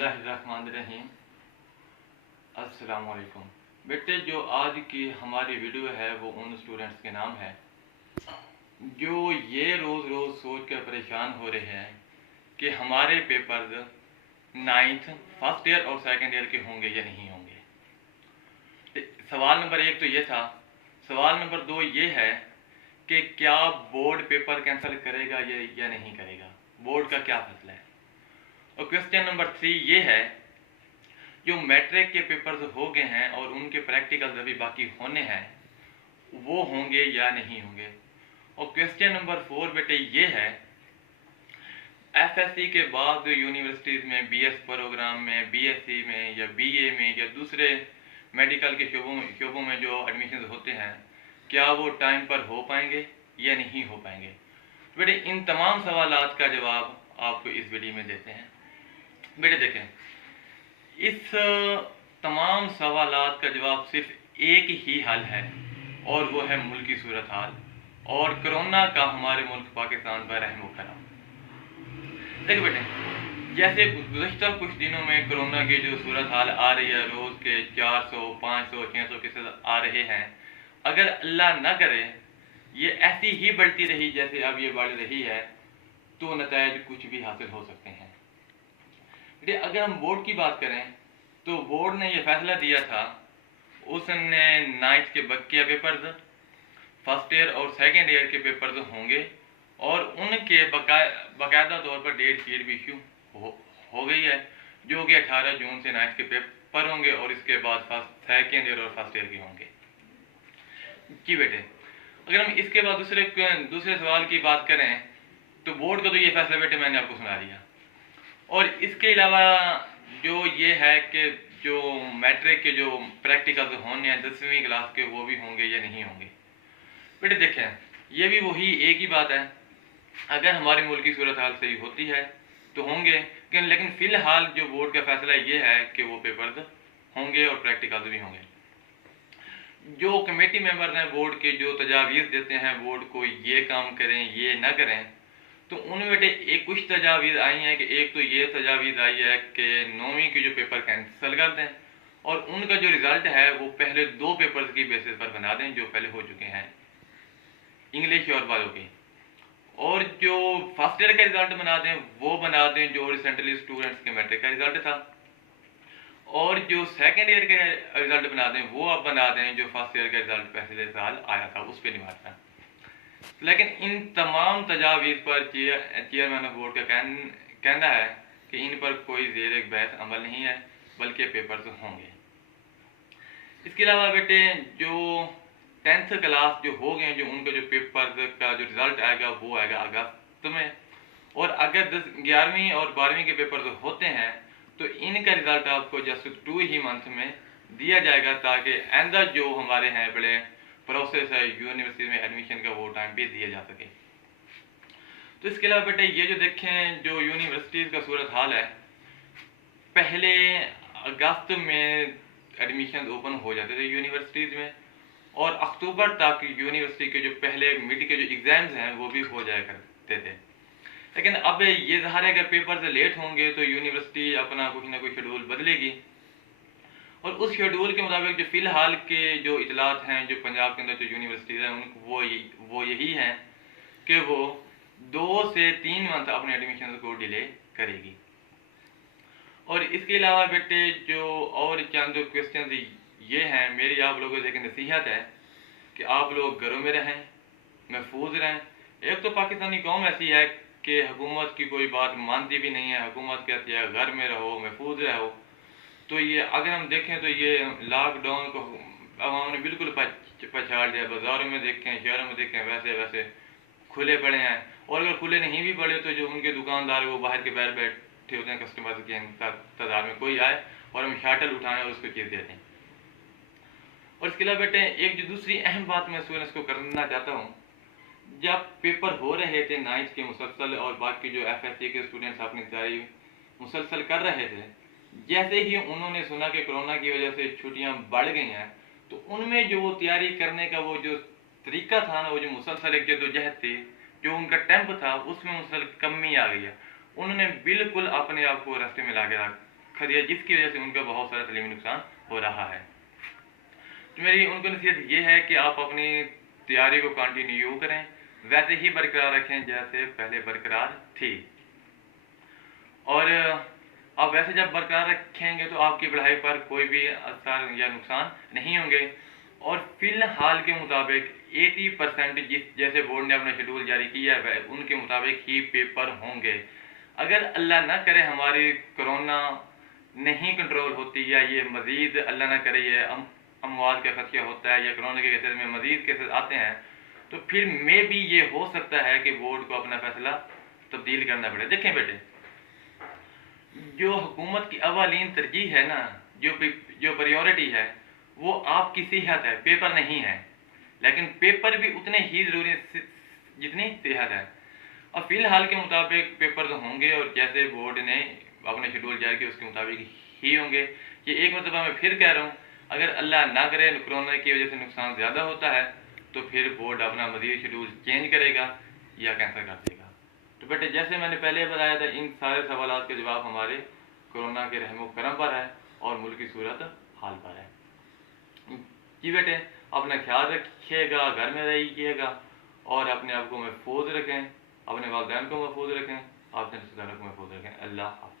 बिस्मिल्लाहिर्रहमानिर्रहीम। अस्सलाम वालेकुम। बेटे, जो आज की हमारी वीडियो है वो उन स्टूडेंट्स के नाम है जो ये रोज़ रोज़ सोच कर परेशान हो रहे हैं कि हमारे पेपर नाइन्थ फर्स्ट ईयर और सेकंड ईयर के होंगे या नहीं होंगे। सवाल नंबर 1 तो ये था। सवाल नंबर 2 ये है कि क्या बोर्ड पेपर कैंसिल करेगा या नहीं करेगा, बोर्ड का क्या फैसला है। और क्वेश्चन नंबर 3 ये है, जो मैट्रिक के पेपर्स हो गए हैं और उनके प्रैक्टिकल्स अभी बाकी होने हैं, वो होंगे या नहीं होंगे। और क्वेश्चन नंबर 4 बेटे ये है, एफएससी के बाद यूनिवर्सिटीज़ में बीएस प्रोग्राम में, बीएससी में या बीए में या दूसरे मेडिकल के शोबों में जो एडमिशन होते हैं, क्या वो टाइम पर हो पाएंगे या नहीं हो पाएंगे। बेटे, इन तमाम सवालात का जवाब आपको इस वीडियो में देते हैं। बेटे देखें, इस तमाम सवालात का जवाब सिर्फ एक ही हल है और वो है मुल्की सूरत हाल और कोरोना का हमारे मुल्क पाकिस्तान पर रहम करम। देखो बेटे, जैसे गुज़श्ता कुछ दिनों में कोरोना की जो सूरत हाल आ रही है, रोज़ के 400, 500, 600 केसेस आ रहे हैं। अगर अल्लाह ना करे ये ऐसी ही बढ़ती रही जैसे अब ये बढ़ रही है, तो नतीजे कुछ भी हासिल हो सकते हैं। अगर हम बोर्ड की बात करें तो बोर्ड ने यह फैसला दिया था, उसने नाइन्थ के बकिया पेपर्स, फर्स्ट ईयर और सेकेंड ईयर के पेपर्स होंगे और उनके बाकायदा तौर पर डेट शीट भी इशू हो गई है, जो कि 18 जून से नाइन्थ के पेपर होंगे और इसके बाद सेकेंड ईयर और फर्स्ट ईयर के होंगे। जी बेटे, अगर हम इसके बाद दूसरे सवाल की बात करें तो बोर्ड का तो ये फैसला बेटे मैंने आपको सुना दिया। और इसके अलावा जो ये है कि जो मैट्रिक के जो प्रैक्टिकल होने हैं 10वीं क्लास के, वो भी होंगे या नहीं होंगे। बेटे देखें, ये भी वही एक ही बात है, अगर हमारे मुल्क की सूरत हाल सही होती है तो होंगे, लेकिन फ़िलहाल जो बोर्ड का फैसला ये है कि वो पेपर्स होंगे और प्रैक्टिकल भी होंगे। जो कमेटी मेंबर्स हैं बोर्ड के, जो तजावीज़ देते हैं बोर्ड को ये काम करें ये ना करें, तो उनमें बेटे एक कुछ तजावीज़ आई हैं कि एक तो ये तजावीज़ आई है कि 9वीं के जो पेपर कैंसिल कर दें और उनका जो रिज़ल्ट है वो पहले 2 पेपर्स की बेसिस पर बना दें जो पहले हो चुके हैं, इंग्लिश और बायो के। और जो फर्स्ट ईयर का रिज़ल्ट बना दें वो बना दें जो रिसेंटली स्टूडेंट्स के मैट्रिक का रिज़ल्ट था, और जो सेकेंड ईयर का रिज़ल्ट बना दें वो अब बना दें जो फर्स्ट ईयर का रिज़ल्ट पहले साल आया था उस पर निभाना। लेकिन इन तमाम तजावीज़ पर चेयरमैन ऑफ बोर्ड का कहना है कि इन पर कोई ज़ेर बहस अमल नहीं है, बल्कि पेपर्स होंगे। इसके अलावा बेटे, जो 10th क्लास जो हो गए, जो उनका जो पेपर का जो रिज़ल्ट आएगा वो आएगा अगस्त में, और अगर 11वीं और 12वीं के पेपर होते हैं तो इनका रिज़ल्ट आपको जस्ट 2 ही मंथ में दिया जाएगा, ताकि अंदर जो हमारे हैं बड़े प्रोसेस है यूनिवर्सिटी में एडमिशन का वो टाइम भी दिया जा सके। तो इसके अलावा बेटे ये जो देखें, जो यूनिवर्सिटीज़ का सूरत हाल है, पहले अगस्त में एडमिशन ओपन हो जाते थे यूनिवर्सिटीज़ में और अक्टूबर तक यूनिवर्सिटी के जो पहले मिड के जो एग्ज़ाम्स हैं वो भी हो जाया करते थे। लेकिन अब ये ज़ाहिर है अगर पेपर से लेट होंगे तो यूनिवर्सिटी अपना कुछ ना कुछ शेड्यूल बदलेगी, और उस शेड्यूल के मुताबिक जो फ़िलहाल के जो इतलात हैं जो पंजाब के अंदर जो यूनिवर्सिटीज़ हैं उनको वो यही हैं कि वो 2 से 3 मंथ अपने एडमिशन को डिले करेगी। और इसके अलावा बेटे जो और चंद क्वेश्चन ये हैं, मेरी आप लोगों से एक नसीहत है कि आप लोग घरों में रहें, महफूज रहें। एक तो पाकिस्तानी कौम ऐसी है कि हुकूमत की कोई बात मानती भी नहीं है, हुकूमत कहती है घर में रहो, महफूज रहो। तो ये अगर हम देखें तो ये लॉकडाउन को अवाम ने बिल्कुल पछाड़ दिया। बाज़ारों में देखें, शहरों में देखें, वैसे वैसे खुले पड़े हैं, और अगर खुले नहीं भी पड़े तो जो उनके दुकानदार वो बाहर के बाहर बैठे होते हैं, कस्टमर के तादाद में कोई आए और हम शाटल उठाएं और उसको चीज़ देते हैं। और इसके अलावा बेटे एक जो दूसरी अहम बात मैं स्टूडेंट्स को करना चाहता हूँ, जब पेपर हो रहे थे 9th के मुसलसल और बाकी जो एफएससी के स्टूडेंट्स अपनी तैयारी मुसलसल कर रहे थे, जैसे ही उन्होंने सुना कि कोरोना की वजह से छुट्टियां बढ़ गई हैं, तो उनमें जो वो तैयारी करने का वो जो तरीका था ना, वो जो मुसलसल एक जद्दोजहद थी, जो उनका टेम्प था, उसमें मुसलसल कमी आ गई है। उन्होंने बिल्कुल अपने आप को रास्ते में ला के खदिया, जिसकी वजह से उनका बहुत सारा तलीमी नुकसान हो रहा है। तो मेरी उनको नसीहत ये है कि आप अपनी तैयारी को कंटिन्यू करें, वैसे ही बरकरार रखें जैसे पहले बरकरार थी। और आप वैसे जब बरकरार रखेंगे तो आपकी पढ़ाई पर कोई भी असर या नुकसान नहीं होंगे। और फिलहाल के मुताबिक 80% जिस जैसे बोर्ड ने अपना शेड्यूल जारी किया है उनके मुताबिक ही पेपर होंगे। अगर अल्लाह ना करे हमारी कोरोना नहीं कंट्रोल होती या ये मज़ीद अल्लाह ना करे ये अमवात का खदशा होता है या कोरोना के केसेस में मज़ीद केसेस आते हैं, तो फिर मे भी ये हो सकता है कि बोर्ड को अपना फैसला तब्दील करना पड़े। देखें बेटे, जो हुकूमत की अवालीन तरजीह है ना, जो प्रायोरिटी है वो आपकी सेहत है, पेपर नहीं है। लेकिन पेपर भी उतने ही ज़रूरी जितनी सेहत है। और फिलहाल के मुताबिक पेपर तो होंगे और जैसे बोर्ड ने अपने शेड्यूल जारी किया उसके मुताबिक ही होंगे। ये एक मरतबा मैं फिर कह रहा हूँ, अगर अल्लाह ना करे कोरोना की वजह से नुकसान ज़्यादा होता है तो फिर बोर्ड अपना मज़ीद शेड्यूल चेंज करेगा या कैंसिल कर देगा। तो बेटे जैसे मैंने पहले बताया था, इन सारे सवालों के जवाब हमारे कोरोना के रहमो करम पर है और मुल्क की सूरत हाल पर है। जी बेटे, अपना ख्याल रखिएगा, घर में रहिएगा और अपने आप को महफूज रखें, अपने वालिदैन को महफूज रखें, अपने रिश्तेदारों को महफूज रखें। अल्लाह हाफ़िज़।